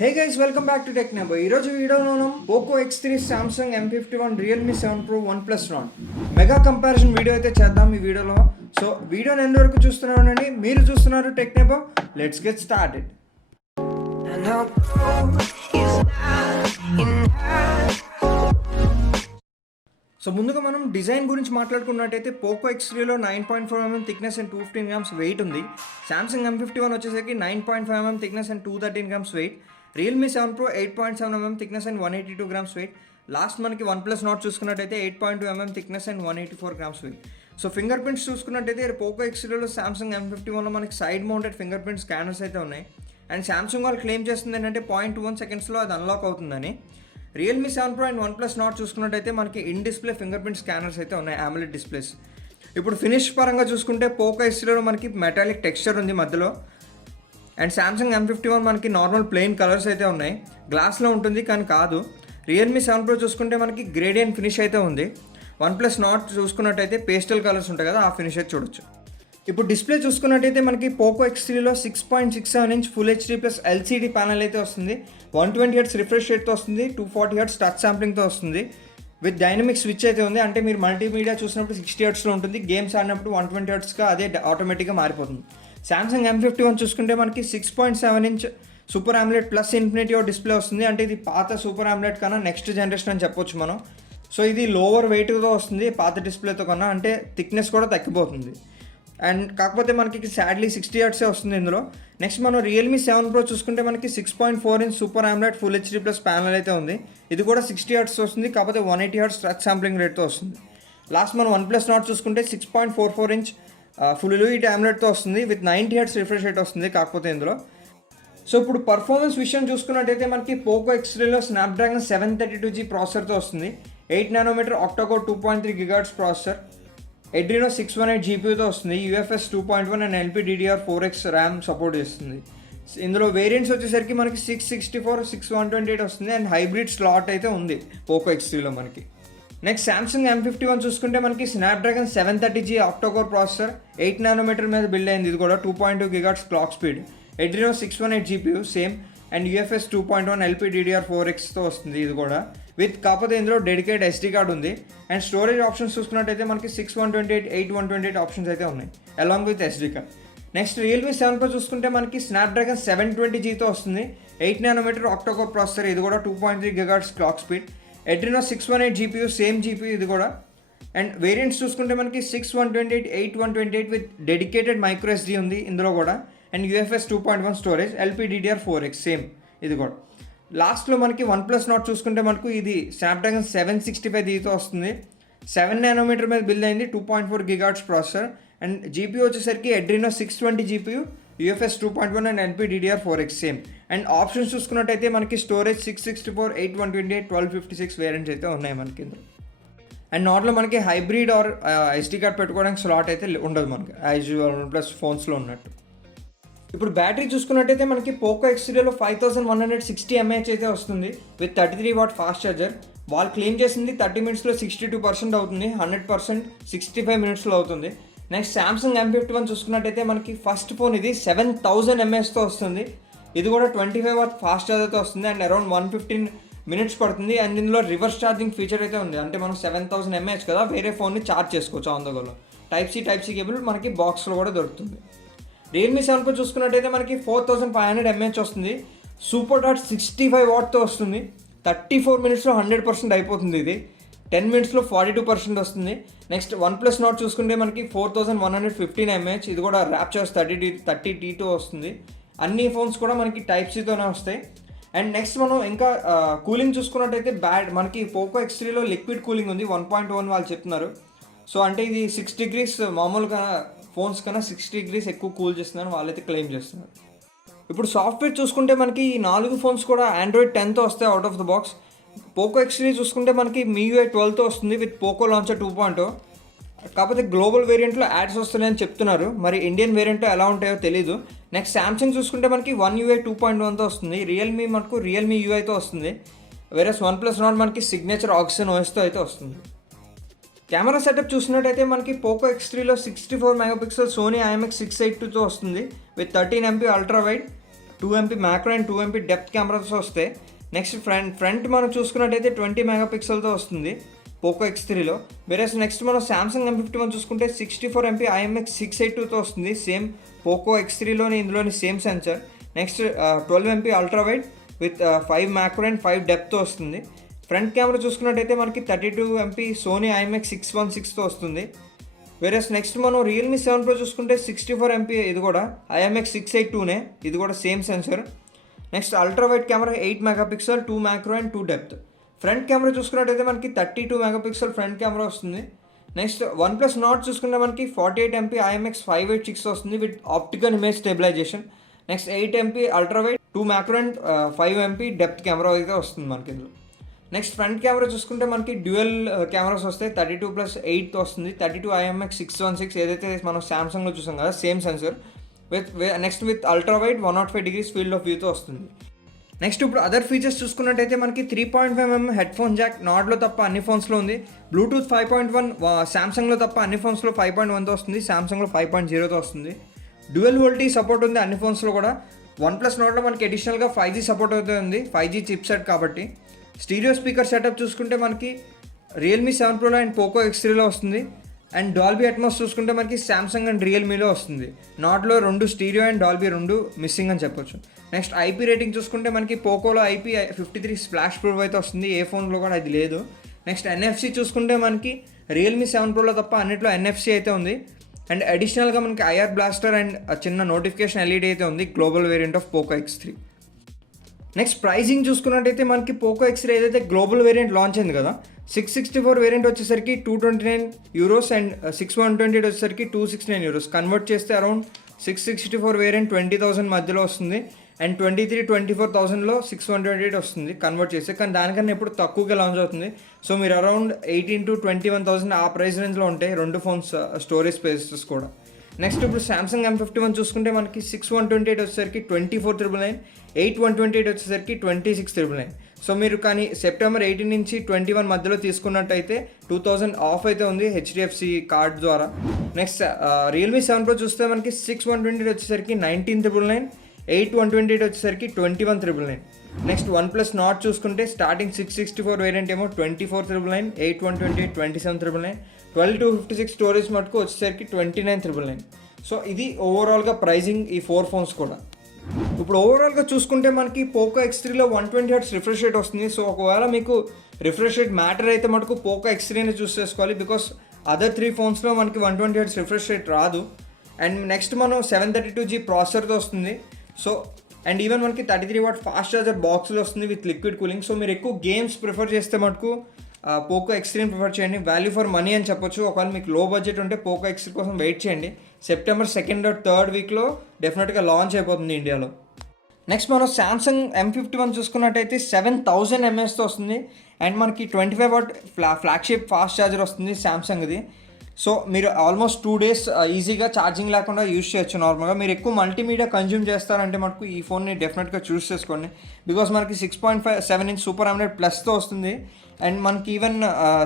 Hey guys, welcome back to tech number. ఈరోజు వీడియోలో మనం Poco X3, Samsung M51, Realme 7 Pro, OnePlus Nord mega comparison video అయితే చేద్దాం ఈ వీడియోలో. సో వీడియోని ఎండ్ వరకు చూస్తున్నారండి, మీరు చూస్తున్నారు tech number. Let's get started. So ముందుగా మనం డిజైన్ గురించి మాట్లాడుకున్నట్టయితే పోకో X3లో 9.4mm thickness and 215 grams weight ఉంది. సామ్సంగ్ M51 వచ్చేసరికి 9.5mm thickness and 213 grams weight. Realme 7 Pro 8.7mm thickness and 182 grams weight. Last మనకి OnePlus Nord చూసుకున్నట్టయితే 8.2mm thickness and 184 grams weight. So fingerprints చూసుకున్నట్టయితే Poco X3లో Samsung M51లో మనకి side mounted fingerprint scanners అయితే ఉన్నాయి. And Samsung వాళ్ళు claim చేస్తుంది ఏంటంటే 0.21 secondsలో అది అన్లాక్ అవుతుందని. Realme 7 Pro and OnePlus Nord చూసుకున్నట్టయితే మనకి in display finger print scanners అయితే ఉన్నాయి, AMOLED డిస్ప్లేస్. ఇప్పుడు ఫినిష్ పరంగా చూసుకుంటే పోకో X3లో మనకి మెటాలిక్ టెక్స్చర్ ఉంది మధ్యలో. అండ్ సామ్సంగ్ M51 మనకి నార్మల్ ప్లెయిన్ కలర్స్ అయితే ఉన్నాయి, గ్లాస్లో ఉంటుంది కానీ కాదు. రియల్మీ 7 Pro చూసుకుంటే మనకి గ్రేడియన్ ఫినిష్ అయితే ఉంది. OnePlus Nord చూసుకున్నట్టయితే పేస్టల్ కలర్స్ ఉంటాయి కదా, ఆ ఫినిష్ అయితే చూడొచ్చు. ఇప్పుడు డిస్ప్లే చూసుకున్నట్టయితే మనకి పోకో X3లో 6.67 inch full HD plus LCD panel అయితే వస్తుంది. 120Hz రిఫ్రెష్ రేట్తో వస్తుంది, 240Hz టచ్ శాంప్లింగ్తో వస్తుంది. విత్ డైనమిక్ స్విచ్ అయితే ఉంది, అంటే మీరు మల్టీమీడియా చూసినప్పుడు 60Hzలో ఉంటుంది, గేమ్స్ ఆడినప్పుడు 120Hzగా అదే ఆటోమేటిక్గా మారిపోతుంది. సామ్సంగ్ M51 చూసుకుంటే మనకి 6.7 inch super AMOLED plus infinity display వస్తుంది. అంటే ఇది పాత సూపర్ AMOLED కన్నా నెక్స్ట్ జనరేషన్ అని చెప్పొచ్చు మనం. సో ఇది లోవర్ వెయిట్తో వస్తుంది పాత డిస్ప్లేతో కన్నా, అంటే థిక్నెస్ కూడా తగ్గిపోతుంది. అండ్ కాకపోతే మనకి సాడ్లీ 60Hz వస్తుంది ఇందులో. నెక్స్ట్ మనం రియల్మీ 7 Pro చూసుకుంటే మనకి 6.4 inch super AMOLED full HD plus panel అయితే ఉంది. ఇది కూడా 60Hz వస్తుంది, కాకపోతే 180Hz టచ్ శాంప్లింగ్ రేట్తో వస్తుంది. లాస్ట్ మనం OnePlus Nord చూసుకుంటే 6.44 inch ఫుల్ LED AMOLEDతో వస్తుంది, విత్ 90Hz రిఫ్రెష్ రేట్ వస్తుంది కాకపోతే ఇందులో. సో ఇప్పుడు పర్ఫార్మెన్స్ విషయం చూసుకున్నట్టయితే మనకి పోకో X3లో స్నాప్డ్రాగన్ 732G ప్రాసెసర్తో వస్తుంది. 8nm octa-core 2.3 GHz processor, Adreno 618 GPUతో వస్తుంది. UFS 2.1 and LPDDR4X RAM support చేస్తుంది. ఇందులో వేరియంట్స్ వచ్చేసరికి మనకి 664, 6128 వస్తుంది. అండ్ హైబ్రిడ్ స్లాట్ అయితే ఉంది పోకో X3లో మనకి. నెక్స్ట్ సామ్సంగ్ M51 చూసుకుంటే మనకి Snapdragon 730G octa-core processor, 8nm మీద బిల్డ్ అయింది. ఇది కూడా 2.2 GHz clock speed, Adreno 618 GPU same, and UFS 2.1 LPDDR4Xతో వస్తుంది ఇది కూడా విత్. కాకపోతే ఇందులో డెడికేట్ SD కార్డ్ ఉంది. అండ్ స్టోరేజ్ ఆప్షన్స్ చూసుకున్నట్టయితే మనకి 6/128, 8/128 ఆప్షన్స్ అయితే ఉన్నాయి along with SD card. Next Realme 7 Pro చూసుకుంటే మనకి స్నాప్డ్రాగన్ 720Gతో వస్తుంది. 8nm ఆక్టాకోర్ ప్రాసెసర్, ఇది కూడా 2.3 GHz clock speed, Adreno 618 GPU same GPU ఇది కూడా. అండ్ వేరియంట్స్ చూసుకుంటే మనకి 6/128, 8/128 విత్ డెడికేటెడ్ మైక్రో SD ఉంది ఇందులో కూడా. And UFS 2.1 storage, LPDDR4X same ఇది కూడా. లాస్ట్లో మనకి OnePlus Nord చూసుకుంటే మనకు ఇది స్నాప్డ్రాగన్ 765Gతో వస్తుంది. 7nm మీద బిల్డ్ అయింది, 2.4 GHz ప్రాసెసర్. అండ్ GPU వచ్చేసరికి Adreno 620 GPU, UFS 2.1 and LPDDR4X same. And options చూసుకున్నట్టయితే మనకి స్టోరేజ్ 664, 8/128, 1256 వేరియంట్స్ అయితే ఉన్నాయి మనకి ఇందులో. అండ్ నార్మల్గా మనకి హైబ్రిడ్ ఆర్ SD కార్డ్ పెట్టుకోవడానికి స్లాట్ అయితే ఉండదు మనకి, యాజ్ OnePlus ఫోన్స్లో ఉన్నట్టు. ఇప్పుడు బ్యాటరీ చూసుకున్నట్టయితే మనకి పోకో X3లో 5160 mAh అయితే వస్తుంది విత్ 33W ఫాస్ట్ ఛార్జర్. వాళ్ళు క్లెయిమ్ చేసింది 30 minutesలో 62% అవుతుంది, 100% 65 minutesలో అవుతుంది. నెక్స్ట్ సామ్సంగ్ M51 చూసుకున్నట్టయితే మనకి ఫస్ట్ ఫోన్ ఇది 7000 mAhతో వస్తుంది. ఇది కూడా 25W ఫాస్ట్ ఛార్జర్తో వస్తుంది. అండ్ అరౌండ్ 115 minutes పడుతుంది. అండ్ ఇందులో రివర్స్ ఛార్జింగ్ ఫీచర్ అయితే ఉంది, అంటే మనం 7000 mAh కదా, వేరే ఫోన్ని ఛార్జ్ చేసుకోవచ్చు ఆన్ ద గోలో. టైప్ సి కేబుల్ మనకి బాక్స్లో కూడా దొరుకుతుంది. రియల్మీ 7 Pro చూసుకున్నట్టయితే మనకి 4500 mAh వస్తుంది, సూపర్ డాట్ 65Wతో వస్తుంది. 34 minutesలో 100% అయిపోతుంది ఇది, 10 minutesలో 42% వస్తుంది. నెక్స్ట్ OnePlus Nord చూసుకుంటే మనకి 4115 mAh, ఇది కూడా ర్యాప్చర్స్ 30Tతో వస్తుంది. అన్ని ఫోన్స్ కూడా మనకి టైప్ సితోనే వస్తాయి. అండ్ నెక్స్ట్ మనం ఇంకా కూలింగ్ చూసుకున్నట్టయితే మనకి పోకో X3లో లిక్విడ్ కూలింగ్ ఉంది, 1.1 వాళ్ళు చెప్తున్నారు. సో అంటే ఇది 6 degrees మామూలుగా ఫోన్స్ కన్నా 6 degrees ఎక్కువ కూల్ చేస్తుందని వాళ్ళైతే క్లెయిమ్ చేస్తున్నారు. ఇప్పుడు సాఫ్ట్వేర్ చూసుకుంటే మనకి ఈ 4 ఫోన్స్ కూడా Android 10తో వస్తాయి out of the box. Poco X3 చూసుకుంటే మనకి MIUI 12తో వస్తుంది విత్ పోకో లాంచర్ 2.0. కాకపోతే గ్లోబల్ వేరియంట్లో యాడ్స్ వస్తున్నాయని చెప్తున్నారు, మరి ఇండియన్ వేరియంట్లో ఎలా ఉంటాయో తెలీదు. నెక్స్ట్ సామ్సంగ్ చూసుకుంటే మనకి One UI 2.1తో వస్తుంది. రియల్మీ మనకు రియల్మీ UIతో వస్తుంది. వేరే OnePlus Nord మనకి సిగ్నేచర్ ఆక్సిజన్ OSతో అయితే వస్తుంది. కెమెరా సెటప్ చూసినట్టయితే మనకి పోకో X3లో 64 MP సోనీ IMX 682తో వస్తుంది with 13MP ultra wide. 2 MP macro and 2 MP depth cameras వస్తాయి. నెక్స్ట్ ఫ్రంట్ మనం చూసుకున్నట్టయితే 20 మెగాపిక్సెల్తో వస్తుంది పోకో X3లో. వేరేస్ నెక్స్ట్ మనం సామ్సంగ్ M51 చూసుకుంటే 64 MP IMX682తో వస్తుంది. సేమ్ పోకో X3లోని ఇందులోని same sensor. Next 12 MP ultra wide with 5 macro and 5 డెప్త్తో వస్తుంది. ఫ్రంట్ కెమెరా చూసుకున్నట్టయితే మనకి 32 MP సోనీ IMX616తో వస్తుంది. వేరేస్ నెక్స్ట్ మనం రియల్మీ 7 Pro చూసుకుంటే 64 MP, ఇది కూడా IMX682నే, ఇది కూడా same sensor. Next ultra wide camera 8 megapixel 2 macro and 2 depth. Front camera చూసుకున్నట్టయితే మనకి 32 మెగాపిక్సెల్ ఫ్రంట్ కెమెరా వస్తుంది. నెక్స్ట్ OnePlus Nord చూసుకుంటే మనకి 48 MP IMX586 వస్తుంది with optical image stabilization. Next 8 MP ultra wide 2 macro and 5 MP depth camera అయితే వస్తుంది మనకి ఇందులో. నెక్స్ట్ ఫ్రంట్ కెమెరా చూసుకుంటే మనకి డ్యూయల్ కెమెరాస్ వస్తాయి. 32+8 వస్తుంది. 32 IMX616 ఏదైతే మనం సామ్సంగ్లో చూసాం కదా same sensor with ultra wide 105 degrees field of వ్యూతో వస్తుంది. నెక్స్ట్ ఇప్పుడు అదర్ ఫీచర్స్ చూసుకున్నట్టయితే మనకి 3.5mm హెడ్ ఫోన్ జాక్ నార్డ్లో తప్ప అన్ని ఫోన్స్లో ఉంది. బ్లూటూత్ 5.1 సామ్సంగ్లో తప్ప అన్ని ఫోన్స్లో 5.1తో వస్తుంది. సామ్సంగ్లో 5.0తో వస్తుంది. డ్యూయల్ వోల్టీ సపోర్ట్ ఉంది అన్ని ఫోన్స్లో కూడా. OnePlus Nordలో మనకి అడిషనల్గా 5G సపోర్ట్ అవుతుంది ఉంది, 5G చిప్ సెట్ కాబట్టి. స్టీరియో స్పీకర్ సెటప్ చూసుకుంటే మనకి రియల్మీ 7 Proలో అండ్ పోకో X3లో వస్తుంది. అండ్ డాల్బీ అట్మాస్ చూసుకుంటే మనకి సామ్సంగ్ అండ్ రియల్మీలో వస్తుంది. నాట్లో 2 స్టీరియో అండ్ డాల్బీ 2 మిస్సింగ్ అని చెప్పొచ్చు. నెక్స్ట్ IP రేటింగ్ చూసుకుంటే మనకి పోకోలో IP53 స్ప్లాష్ ప్రూఫ్ అయితే వస్తుంది. ఏ ఫోన్లో కూడా అది లేదు. నెక్స్ట్ NFC చూసుకుంటే మనకి రియల్మీ 7 Proలో తప్ప అన్నిట్లో NFC అయితే ఉంది. అండ్ అడిషనల్గా మనకి IR బ్లాస్టర్ అండ్ చిన్న నోటిఫికేషన్ LED అయితే ఉంది global variant of Poco X3. Next pricing చూసుకున్నట్టయితే మనకి పోకో X3 ఏదైతే గ్లోబల్ వేరియంట్ లాంచ్ అయింది కదా 664 వేరియంట్ వచ్చేసరికి €229 అండ్ 6/128 వచ్చేసరికి €269. కన్వర్ట్ చేస్తే అరౌండ్ 664 వేరియంట్ 20,000 మధ్యలో వస్తుంది. అండ్ 23-24,000లో 6/128 వస్తుంది కన్వర్ట్ చేస్తే. కానీ దానికన్నా ఎప్పుడు తక్కువగా లాంచ్ అవుతుంది. సో మీరు అరౌండ్ 18,000-21,000 ఆ ప్రైస్ రేంజ్లో ఉంటాయి రెండు ఫోన్స్ స్టోరేజ్ స్పేసెస్ కూడా. నెక్స్ట్ ఇప్పుడు సామ్సంగ్ M51 చూసుకుంటే మనకి 6/128 వచ్చేసరికి 24,999, 8/128 వచ్చేసరికి 26,999. సో మీరు కానీ సెప్టెంబర్ 18 నుంచి 21 మధ్యలో తీసుకున్నట్టయితే 2,000 ఆఫ్ అయితే ఉంది HDFC కార్డ్ ద్వారా. నెక్స్ట్ రియల్మీ 7 Pro చూస్తే మనకి 6/128 వచ్చేసరికి 19,999, 8/128 వచ్చేసరికి 21,999. నెక్స్ట్ OnePlus Nord చూసుకుంటే స్టార్టింగ్ 664 వేరియంట్ ఏమో 24,999, 8/128 27,999, 12-56 స్టోరేజ్ మటుకు వచ్చేసరికి 29,999. సో ఇది ఓవరాల్గా ప్రైజింగ్ ఈ 4 ఫోన్స్ కూడా. ఇప్పుడు ఓవరాల్గా చూసుకుంటే మనకి పోకో X3లో 120Hz రిఫ్రెష్ రేట్ వస్తుంది. సో ఒకవేళ మీకు రిఫ్రెష్ రేట్ మ్యాటర్ అయితే మటుకు పోకో X3ని చూస్ చేసుకోవాలి. బికాస్ అదర్ 3 ఫోన్స్లో మనకి 120Hz రిఫ్రెష్ రేట్ రాదు. అండ్ నెక్స్ట్ మనం 732G ప్రాసెసర్తో వస్తుంది. సో అండ్ ఈవెన్ మనకి 33W ఫాస్ట్ ఛార్జర్ బాక్స్లో వస్తుంది విత్ లిక్విడ్ కూలింగ్. సో మీరు ఎక్కువ గేమ్స్ ప్రిఫర్ చేస్తే మటుకు పోకో X3ని ప్రిఫర్ చేయండి. వాల్యూ ఫర్ మనీ అని చెప్పొచ్చు. ఒకవేళ మీకు లో బడ్జెట్ ఉంటే పోకో X3 కోసం వెయిట్ చేయండి. సెప్టెంబర్ 2nd or 3rd వీక్లో డెఫినెట్గా లాంచ్ అయిపోతుంది ఇండియాలో. నెక్స్ట్ మనం సామ్సంగ్ M51 చూసుకున్నట్టయితే 7000 mAhతో వస్తుంది. అండ్ మనకి 25W ఫ్లాగ్షిప్ ఫాస్ట్ ఛార్జర్ వస్తుంది సామ్సంగ్ది. సో మీరు ఆల్మోస్ట్ 2 days ఈజీగా ఛార్జింగ్ లేకుండా యూస్ చేయొచ్చు నార్మల్గా. మీరు ఎక్కువ మల్టీమీడియా కన్జ్యూమ్ చేస్తారంటే మనకు ఈ ఫోన్ని డెఫినెట్గా చూస్ చేసుకోండి. బికాస్ మనకి 6.7 inch సూపర్ AMOLED ప్లస్తో వస్తుంది. అండ్ మనకి ఈవెన్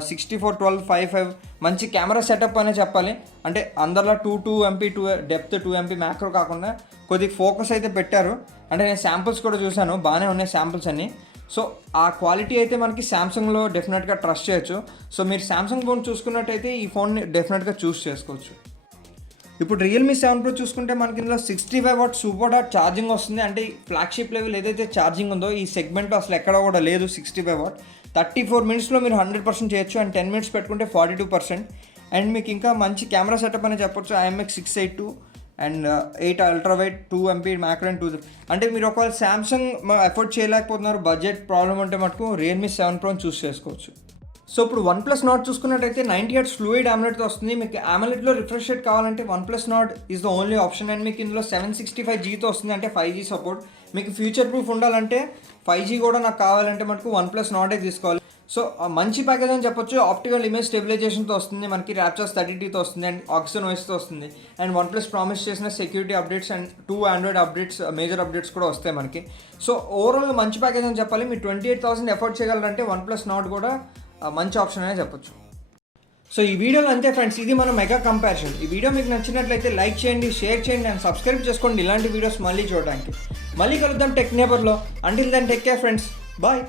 64-12-55 మంచి కెమెరా సెటప్ అనే చెప్పాలి. అంటే అందరిలో 2 MP 2 డెప్త్ 2 MP మ్యాక్రో కాకుండా కొద్దిగా ఫోకస్ అయితే పెట్టారు. అంటే నేను శాంపుల్స్ కూడా చూశాను, బాగానే ఉన్నాయి శాంపుల్స్ అన్నీ. సో ఆ క్వాలిటీ అయితే మనకి సామ్సంగ్లో డెఫినెట్గా ట్రస్ట్ చేయొచ్చు. సో మీరు సామ్సంగ్ ఫోన్ చూసుకున్నట్టయితే ఈ ఫోన్ని డెఫినెట్గా చూస్ చేసుకోవచ్చు. ఇప్పుడు రియల్మీ 7 Pro చూసుకుంటే మనకి ఇందులో 65W సూపర్ డాట్ ఛార్జింగ్ వస్తుంది. అంటే ఫ్లాగ్షిప్ లెవెల్ ఏదైతే ఛార్జింగ్ ఉందో ఈ సెగ్మెంట్లో అసలు ఎక్కడ కూడా లేదు. 65W 34 minutesలో మీరు 100% చేయొచ్చు. అండ్ 10 minutes పెట్టుకుంటే 42%. అండ్ మీకు ఇంకా మంచి కెమెరా సెటప్ అని చెప్పొచ్చు. IMX682 and 8 ultra wide 2 MP macro and 2. అంటే మీరు ఒకవేళ సామ్సంగ్ ఎఫోర్డ్ చేయలేకపోతున్నారు, బడ్జెట్ ప్రాబ్లం ఉంటే మటుకు రియల్మీ 7 Proని చూస్ చేసుకోవచ్చు. సో ఇప్పుడు OnePlus Nord చూసుకున్నట్టయితే 90Hz ఫ్లూయిడ్ AMOLEDతో వస్తుంది. మీకు AMOLEDలో రిఫ్రెష్ రేట్ కావాలంటే OnePlus Nord is the only option. And మీకు ఇందులో 765Gతో వస్తుంది, అంటే 5G సపోర్ట్. మీకు ఫ్యూచర్ ప్రూఫ్ ఉండాలంటే 5G కూడా నాకు కావాలంటే మనకు OnePlus Nord తీసుకోవాలి. సో మంచి ప్యాకేజ్ అని చెప్పొచ్చు. ఆప్టికల్ ఇమేజ్ స్టెబిలైజేషన్తో వస్తుంది, మనకి ర్యాప్చర్స్ 30Tతో వస్తుంది, అండ్ ఆక్సిజన్ OSతో వస్తుంది. అండ్ OnePlus ప్రామిస్ చేసిన security updates and 2 Android updates, major updates కూడా వస్తాయి మనకి. సో ఓవరాల్గా మంచి ప్యాకేజ్ అని చెప్పాలి. మీరు 28,000 ఎఫోర్డ్ చేయగలరంటే OnePlus Nord కూడా మంచి ఆప్షన్ అనే చెప్పొచ్చు. సో ఈ వీడియోలో అంతే ఫ్రెండ్స్, ఇది మన మెగా కంపారిజన్. ఈ వీడియో మీకు నచ్చినట్లయితే లైక్ చేయండి, షేర్ చేయండి అండ్ సబ్స్క్రైబ్ చేసుకోండి ఇలాంటి వీడియోస్ మళ్ళీ చూడడానికి. మళ్ళీ కలుద్దాం టెక్ నేబర్లో. Until then take care friends, bye.